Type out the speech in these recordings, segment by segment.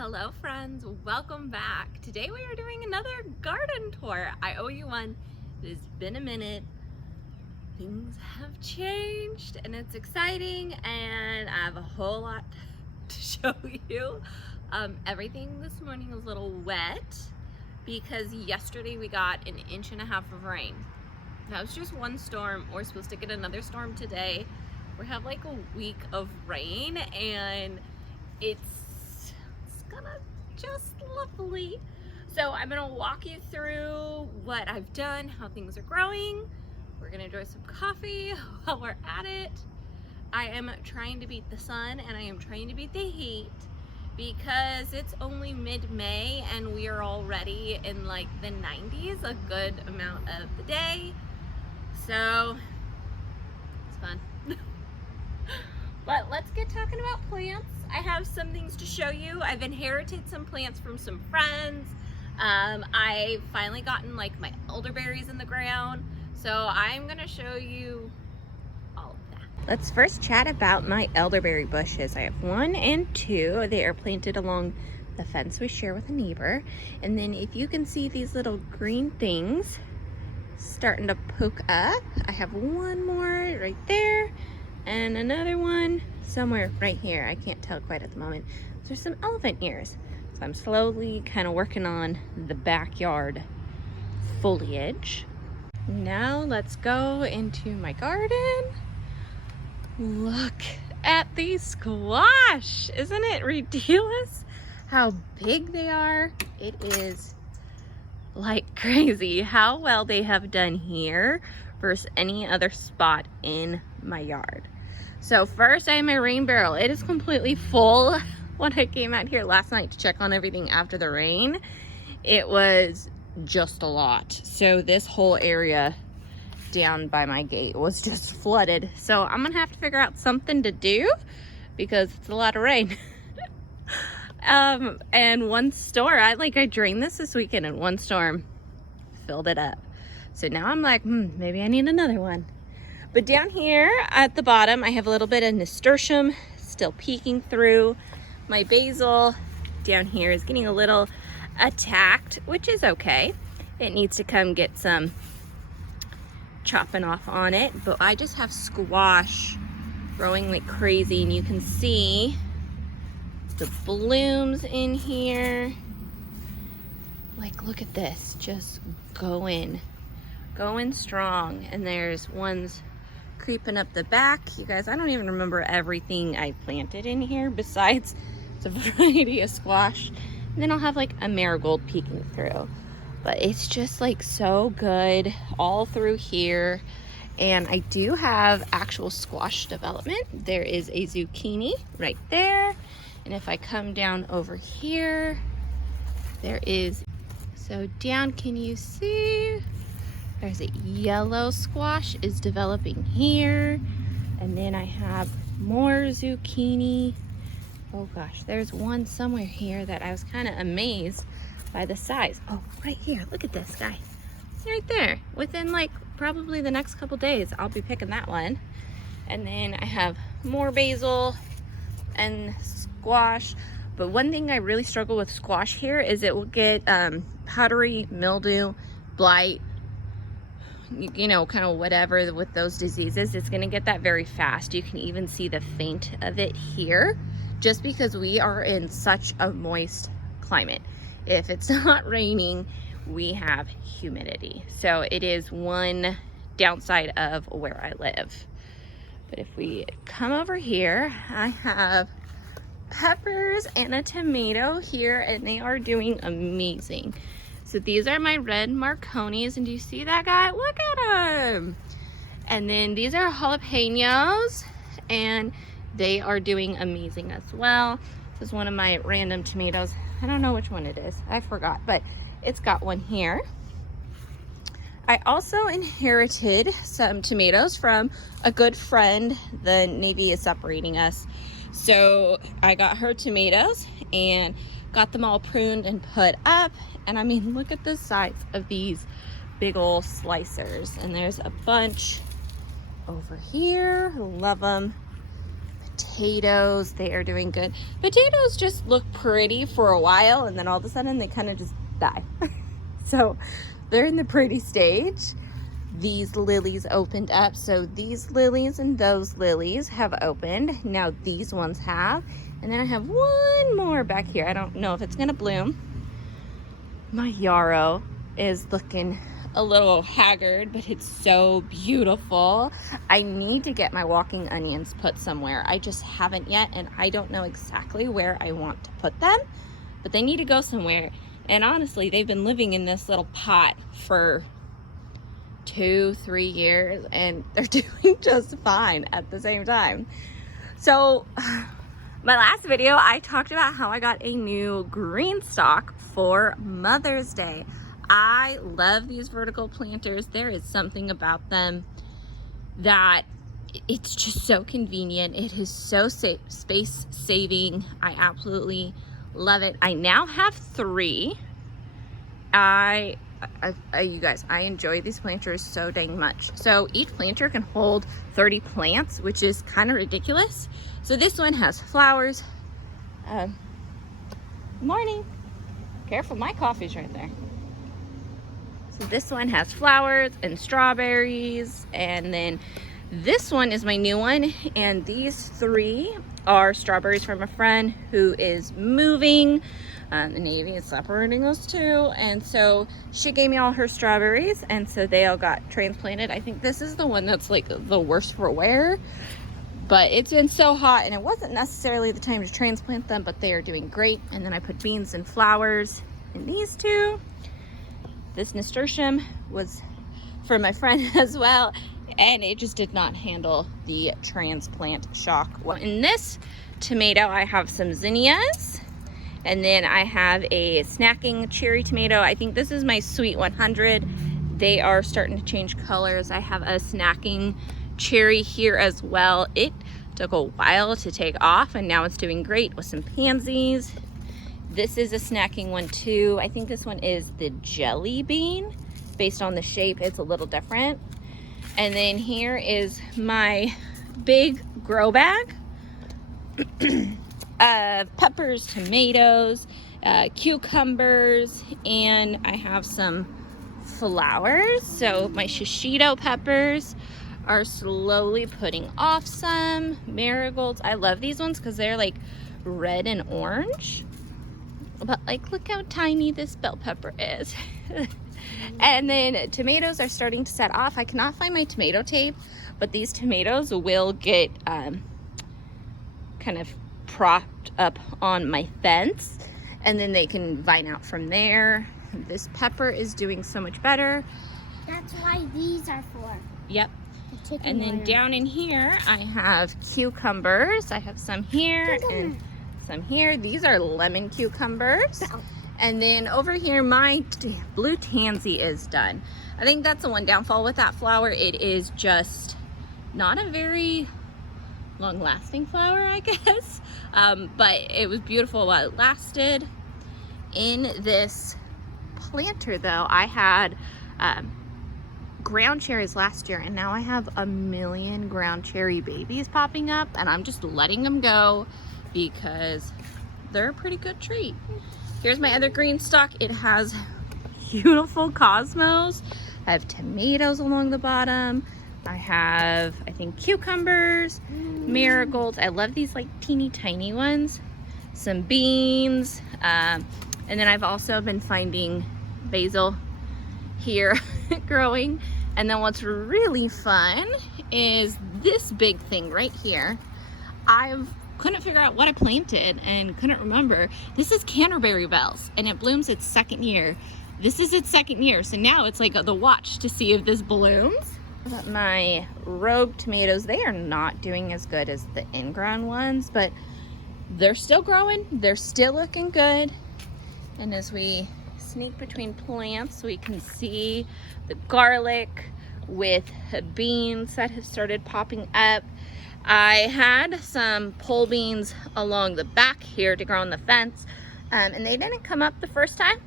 Hello friends, welcome back. Today we are doing another garden tour. I owe you one. It has been a minute. Things have changed and it's exciting and I have a whole lot to show you. Everything this morning was a little wet because yesterday we got an inch and a half of rain. That was just one storm. We're supposed to get another storm today. We have like a week of rain and it's gonna just lovely. So I'm gonna walk you through what I've done, how things are growing. We're gonna enjoy some coffee while we're at it. I am trying to beat the sun and I am trying to beat the heat because it's only mid-May and we are already in like the 90s a good amount of the day. So it's fun. But let's get talking about plants. I have some things to show you. I've inherited some plants from some friends. I've finally gotten like my elderberries in the ground. So I'm gonna show you all of that. Let's first chat about my elderberry bushes. I have 1 and 2. They are planted along the fence we share with a neighbor. And then if you can see these little green things starting to poke up, I have one more right there and another one somewhere right here. I can't tell quite at the moment. There's some elephant ears. So I'm slowly kind of working on the backyard foliage. Now let's go into my garden. Look at these squash. Isn't it ridiculous how big they are? It is like crazy how well they have done here versus any other spot in my yard. So first I have my rain barrel. It is completely full. When I came out here last night to check on everything after the rain, it was just a lot. So this whole area down by my gate was just flooded. So I'm gonna have to figure out something to do because it's a lot of rain. And one storm, I drained this weekend and one storm filled it up. So now I'm like, maybe I need another one. But down here at the bottom, I have a little bit of nasturtium still peeking through. My basil down here is getting a little attacked, which is okay. It needs to come get some chopping off on it. But I just have squash growing like crazy, and you can see the blooms in here. Like, look at this, just going strong. And there's ones creeping up the back. You guys, I don't even remember everything I planted in here besides it's a variety of squash. And then I'll have like a marigold peeking through. But it's just like so good all through here. And I do have actual squash development. There is a zucchini right there. And if I come down over here, there is, so down, can you see? There's a yellow squash is developing here. And then I have more zucchini. Oh gosh, there's one somewhere here that I was kind of amazed by the size. Oh, right here, look at this guy. Right there. Within like probably the next couple days, I'll be picking that one. And then I have more basil and squash. But one thing I really struggle with squash here is it will get powdery mildew, blight, you know, kind of whatever with those diseases. It's going to get that very fast. You can even see the faint of it here just because we are in such a moist climate. If it's not raining, we have humidity. So it is one downside of where I live. But if we come over here, I have peppers and a tomato here, and they are doing amazing. So these are my red Marconis, and do you see that guy? Look at him. And then these are jalapenos, and they are doing amazing as well. This is one of my random tomatoes. I don't know which one it is. I forgot, but it's got one here. I also inherited some tomatoes from a good friend. The Navy is separating us. So I got her tomatoes and got them all pruned and put up. And I mean, look at the size of these big old slicers. And there's a bunch over here. Love them. potatoes, they are doing good. Potatoes just look pretty for a while, and then all of a sudden they kind of just die. So they're in the pretty stage. These lilies opened up. So these lilies and those lilies have opened. Now these ones have. And then I have one more back here. I don't know if it's gonna bloom. My yarrow is looking a little haggard, but it's so beautiful. I need to get my walking onions put somewhere. I just haven't yet, and I don't know exactly where I want to put them, but they need to go somewhere. And honestly, they've been living in this little pot for 2-3 years, and they're doing just fine at the same time. So my last video, I talked about how I got a new green stalk for Mother's Day. I love these vertical planters. There is something about them that it's just so convenient. It is so space saving. I absolutely love it. I now have 3. You guys, I enjoy these planters so dang much. So each planter can hold 30 plants, which is kind of ridiculous. So this one has flowers. Morning. Careful, my coffee's right there. So this one has flowers and strawberries, and then this one is my new one, and these 3 are strawberries from a friend who is moving. The Navy is separating us too, and so she gave me all her strawberries, and so they all got transplanted. I think this is the one that's like the worst for wear, but it's been so hot and it wasn't necessarily the time to transplant them, but they are doing great. And then I put beans and flowers in these 2. This nasturtium was for my friend as well, and it just did not handle the transplant shock. Well, in this tomato, I have some zinnias. And then I have a snacking cherry tomato. I think this is my sweet 100. They are starting to change colors. I have a snacking cherry here as well. It took a while to take off, and now it's doing great with some pansies. This is a snacking one too. I think this one is the jelly bean. Based on the shape, it's a little different. And then here is my big grow bag. Peppers, tomatoes, cucumbers, and I have some flowers. So my shishito peppers are slowly putting off some. Marigolds, I love these ones because they're like red and orange. But like, look how tiny this bell pepper is. And then tomatoes are starting to set off. I cannot find my tomato tape, but these tomatoes will get kind of propped up on my fence, and then they can vine out from there. This pepper is doing so much better. That's why these are for. Yep. And then down in here I have cucumbers. I have some here and some here. These are lemon cucumbers. And then over here my blue tansy is done. I think that's the one downfall with that flower. It is just not a very long-lasting flower, I guess. But it was beautiful while it lasted. In this planter though, I had ground cherries last year, and now I have a million ground cherry babies popping up, and I'm just letting them go because they're a pretty good treat. Here's my other green stalk. It has beautiful cosmos. I have tomatoes along the bottom. I have, I think, cucumbers, marigolds. I love these like teeny tiny ones. Some beans. And then I've also been finding basil here growing. And then what's really fun is this big thing right here. I couldn't figure out what I planted and couldn't remember. This is Canterbury bells, and it blooms its 2nd year. This is its 2nd year, so now it's like the watch to see if this blooms. But my rogue tomatoes, they are not doing as good as the ingrown ones, but they're still growing. They're still looking good. And as we sneak between plants, we can see the garlic with beans that have started popping up. I had some pole beans along the back here to grow on the fence, and they didn't come up the first time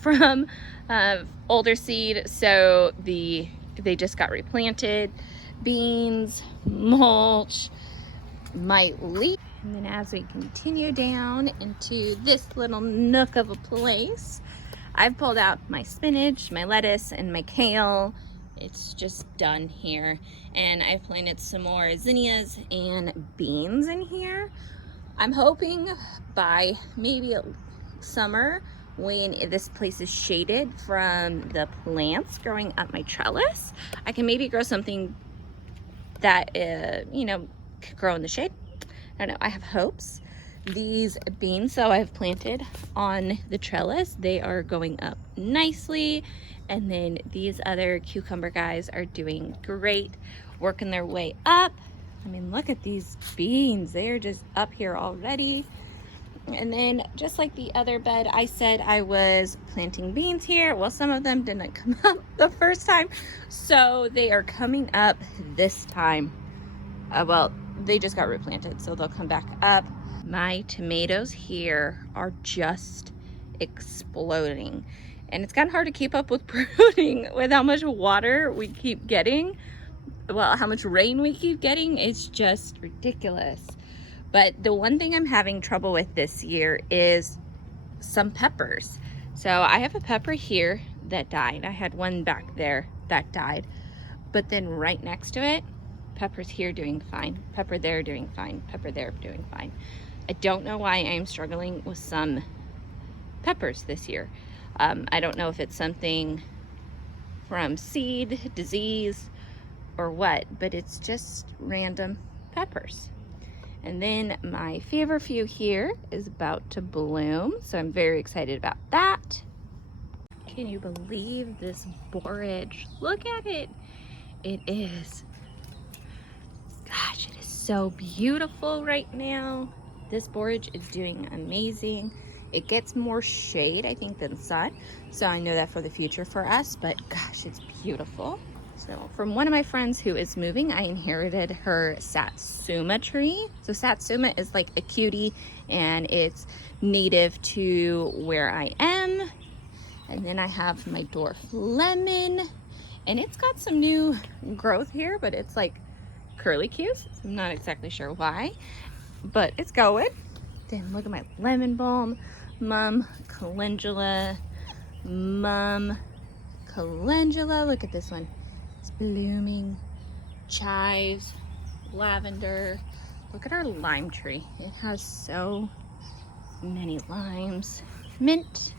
from older seed, so they just got replanted. Beans, mulch, my leaf. And then as we continue down into this little nook of a place, I've pulled out my spinach, my lettuce, and my kale. It's just done here. And I've planted some more zinnias and beans in here. I'm hoping by maybe summer, when this place is shaded from the plants growing up my trellis, I can maybe grow something that, you know, could grow in the shade. I don't know, I have hopes. These beans, though, I've planted on the trellis, they are going up nicely. And then these other cucumber guys are doing great, working their way up. I mean, look at these beans. They're just up here already. And then just like the other bed, I said I was planting beans here. Well, some of them didn't come up the first time, so they are coming up this time. Well, they just got replanted, so they'll come back up. My tomatoes here are just exploding, and it's gotten hard to keep up with pruning with how much water we keep getting. Well, how much rain we keep getting. It's just ridiculous. But the one thing I'm having trouble with this year is some peppers. So I have a pepper here that died. I had one back there that died. But then right next to it, peppers here doing fine, pepper there doing fine, pepper there doing fine. I don't know why I'm struggling with some peppers this year. I don't know if it's something from seed, disease, or what, but it's just random peppers. And then my feverfew here is about to bloom, so I'm very excited about that. Can you believe this borage? Look at it. It is, gosh, it is so beautiful right now. This borage is doing amazing. It gets more shade, I think, than sun, so I know that for the future for us, but gosh, it's beautiful. So from one of my friends who is moving, I inherited her satsuma tree. So satsuma is like a cutie, and it's native to where I am. And then I have my dwarf lemon, and it's got some new growth here, but it's like curlicues. So I'm not exactly sure why, but it's going. Then look at my lemon balm, mum calendula, mum calendula. Look at this one. It's blooming. Chives, lavender. Look at our lime tree. It has so many limes. Mint,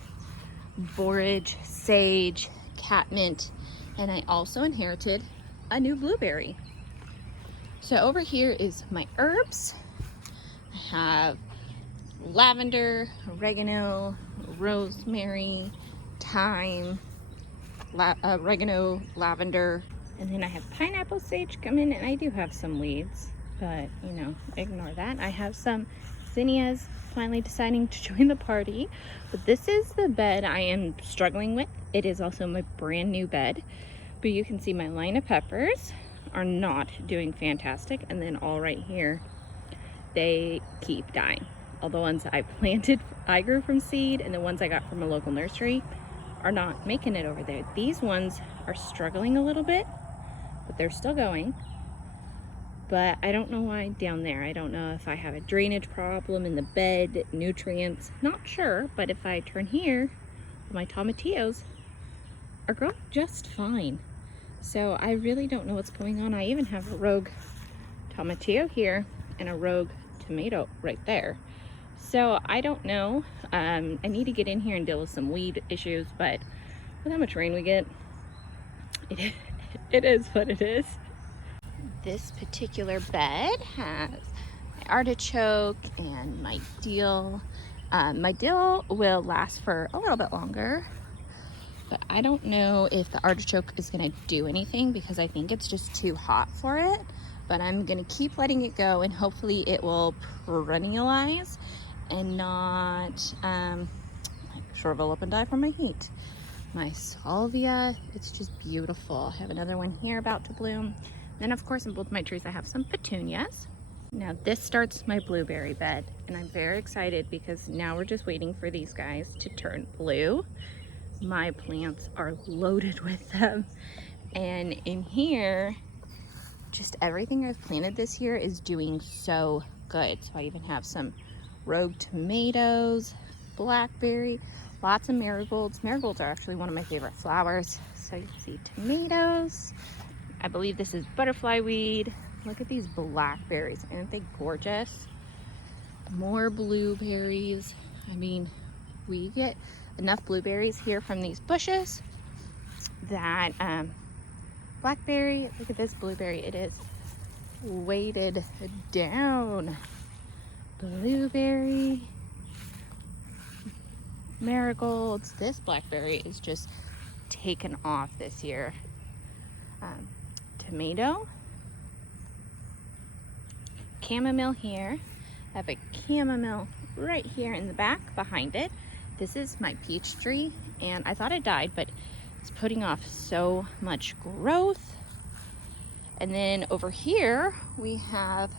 borage, sage, catmint, and I also inherited a new blueberry. So over here is my herbs. I have lavender, oregano, rosemary, thyme, oregano, lavender, and then I have pineapple sage coming, and I do have some weeds, but you know, ignore that. I have some zinnias finally deciding to join the party, but this is the bed I am struggling with. It is also my brand new bed, but you can see my line of peppers are not doing fantastic, and then all right here, they keep dying. All the ones I planted, I grew from seed, and the ones I got from a local nursery are not making it over there. These ones are struggling a little bit, but they're still going. But I don't know why down there. I don't know if I have a drainage problem in the bed, nutrients, not sure. But if I turn here, my tomatillos are growing just fine. So I really don't know what's going on. I even have a rogue tomatillo here and a rogue tomato right there. So I don't know. I need to get in here and deal with some weed issues, but with how much rain we get, it is what it is. This particular bed has my artichoke and my dill. My dill will last for a little bit longer, but I don't know if the artichoke is gonna do anything because I think it's just too hot for it. But I'm gonna keep letting it go, and hopefully it will perennialize and not shrivel up and die from my heat. My salvia, it's just beautiful. I have another one here about to bloom. Then of course in both my trees I have some petunias. Now this starts my blueberry bed, and I'm very excited because now we're just waiting for these guys to turn blue. My plants are loaded with them, and in here just everything I've planted this year is doing so good. So I even have some rogue tomatoes, blackberry, lots of marigolds. Marigolds are actually one of my favorite flowers. So you can see tomatoes. I believe this is butterfly weed. Look at these blackberries. Aren't they gorgeous? More blueberries. I mean, we get enough blueberries here from these bushes that blackberry, look at this blueberry, it is weighted down. Blueberry, marigolds. This blackberry is just taken off this year. Tomato, chamomile here. I have a chamomile right here in the back behind it. This is my peach tree, and I thought it died, but it's putting off so much growth. And then over here we have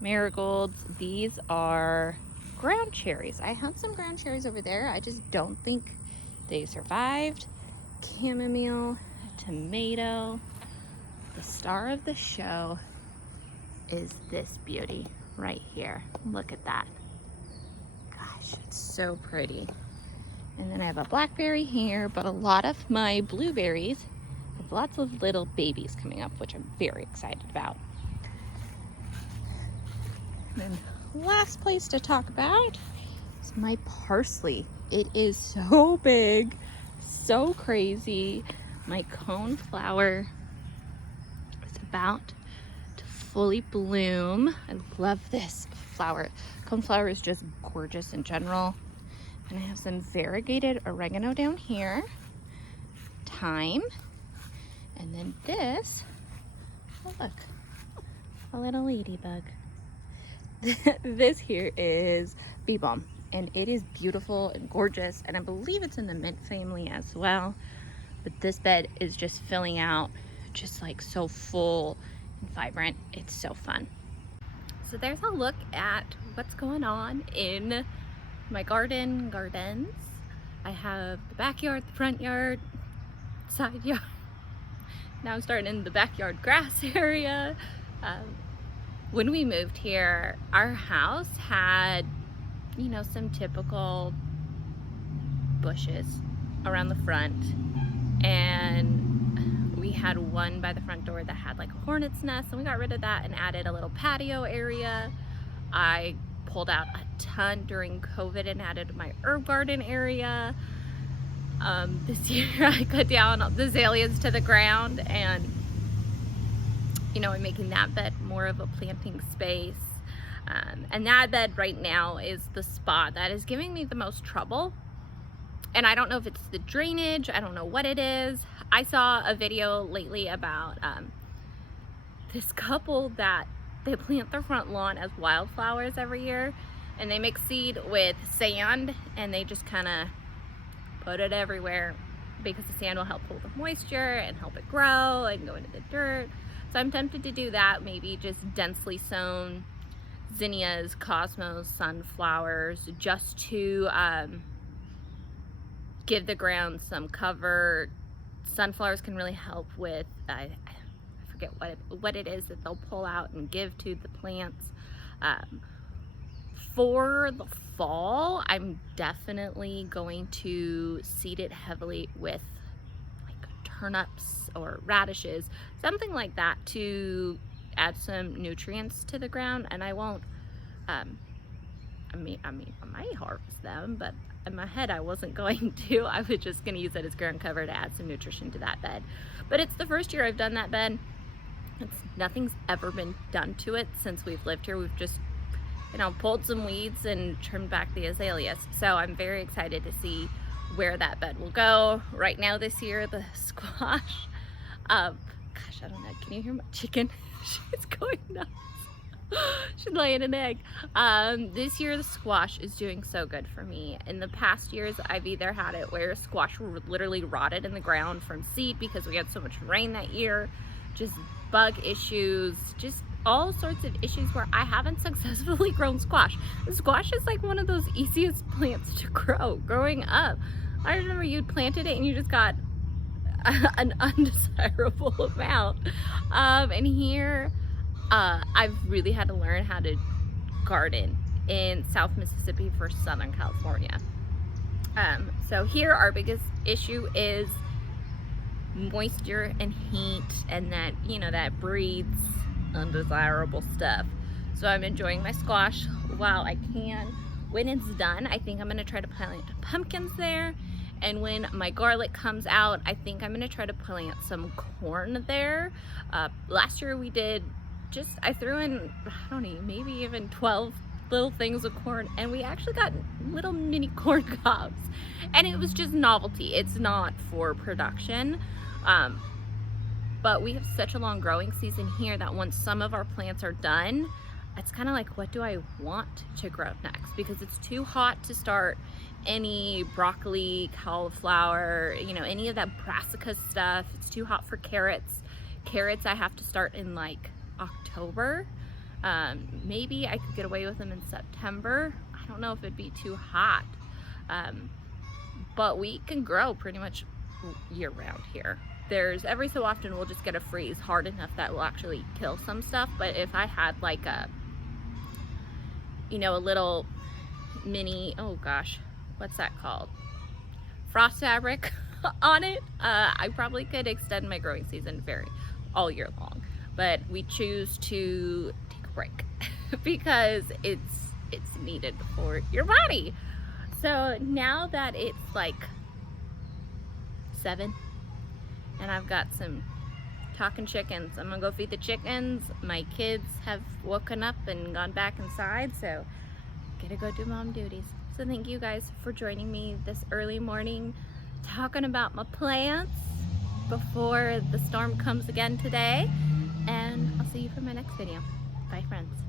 marigolds. These are ground cherries. I had some ground cherries over there. I just don't think they survived. Chamomile, tomato. The star of the show is this beauty right here. Look at that. Gosh, it's so pretty. And then I have a blackberry here, but a lot of my blueberries have lots of little babies coming up, which I'm very excited about. And then last place to talk about is my parsley. It is so big, so crazy. My coneflower is about to fully bloom. I love this flower. Coneflower is just gorgeous in general. And I have some variegated oregano down here, thyme, and then this, oh look, a little ladybug. This here is bee balm, and it is beautiful and gorgeous, and I believe it's in the mint family as well. But this bed is just filling out, just like so full and vibrant. It's so fun. So there's a look at what's going on in my gardens. I have the backyard, the front yard, side yard. Now I'm starting in the backyard grass area. When we moved here, our house had, you know, some typical bushes around the front, and we had one by the front door that had like a hornet's nest, and we got rid of that and added a little patio area. I pulled out a ton during COVID and added my herb garden area. This year I cut down the azaleas to the ground, and you know, I'm making that bed more of a planting space. And that bed right now is the spot that is giving me the most trouble. And I don't know if it's the drainage, I don't know what it is. I saw a video lately about this couple that they plant their front lawn as wildflowers every year, and they mix seed with sand and they just kind of put it everywhere because the sand will help hold the moisture and help it grow and go into the dirt. So I'm tempted to do that, maybe just densely sown zinnias, cosmos, sunflowers, just to give the ground some cover. Sunflowers can really help with I forget what it is that they'll pull out and give to the plants. For the fall, I'm definitely going to seed it heavily with like turnips or radishes, something like that, to add some nutrients to the ground. And I won't I might harvest them, but in my head I wasn't going to. I was just going to use it as ground cover to add some nutrition to that bed. But it's the first year I've done that bed. Nothing's ever been done to it since we've lived here. We've just, you know, pulled some weeds and trimmed back the azaleas. So I'm very excited to see where that bed will go. Right now this year, the squash, gosh, I don't know, can you hear my chicken? She's going nuts. She's laying an egg. This year the squash is doing so good for me. In the past years, I've either had it where squash were literally rotted in the ground from seed because we had so much rain that year, just bug issues, just all sorts of issues where I haven't successfully grown squash. The squash is like one of those easiest plants to grow growing up. I remember you'd planted it and you just got an undesirable amount. And here, I've really had to learn how to garden in South Mississippi for Southern California. So here our biggest issue is moisture and heat, and that, you know, that breeds undesirable stuff. So I'm enjoying my squash while I can. When it's done, I think I'm gonna try to plant pumpkins there. And when my garlic comes out, I think I'm gonna try to plant some corn there. Last year we did I threw in, I don't know, maybe even 12 little things of corn, and we actually got little mini corn cobs. And it was just novelty. It's not for production. But we have such a long growing season here that once some of our plants are done, it's kind of like, what do I want to grow next? Because it's too hot to start any broccoli, cauliflower, you know, any of that brassica stuff. It's too hot for carrots. Carrots I have to start in like October. Maybe I could get away with them in September. I don't know if it'd be too hot. But we can grow pretty much year round here. There's every so often we'll just get a freeze hard enough that will actually kill some stuff. But if I had like a, you know, a little mini, oh gosh, what's that called? Frost fabric on it, I probably could extend my growing season all year long. But we choose to take a break because it's needed for your body. So now that it's like 7 and I've got some talking chickens, I'm gonna go feed the chickens. My kids have woken up and gone back inside, so gotta go do mom duties. So thank you guys for joining me this early morning, talking about my plants before the storm comes again today. And I'll see you for my next video. Bye, friends.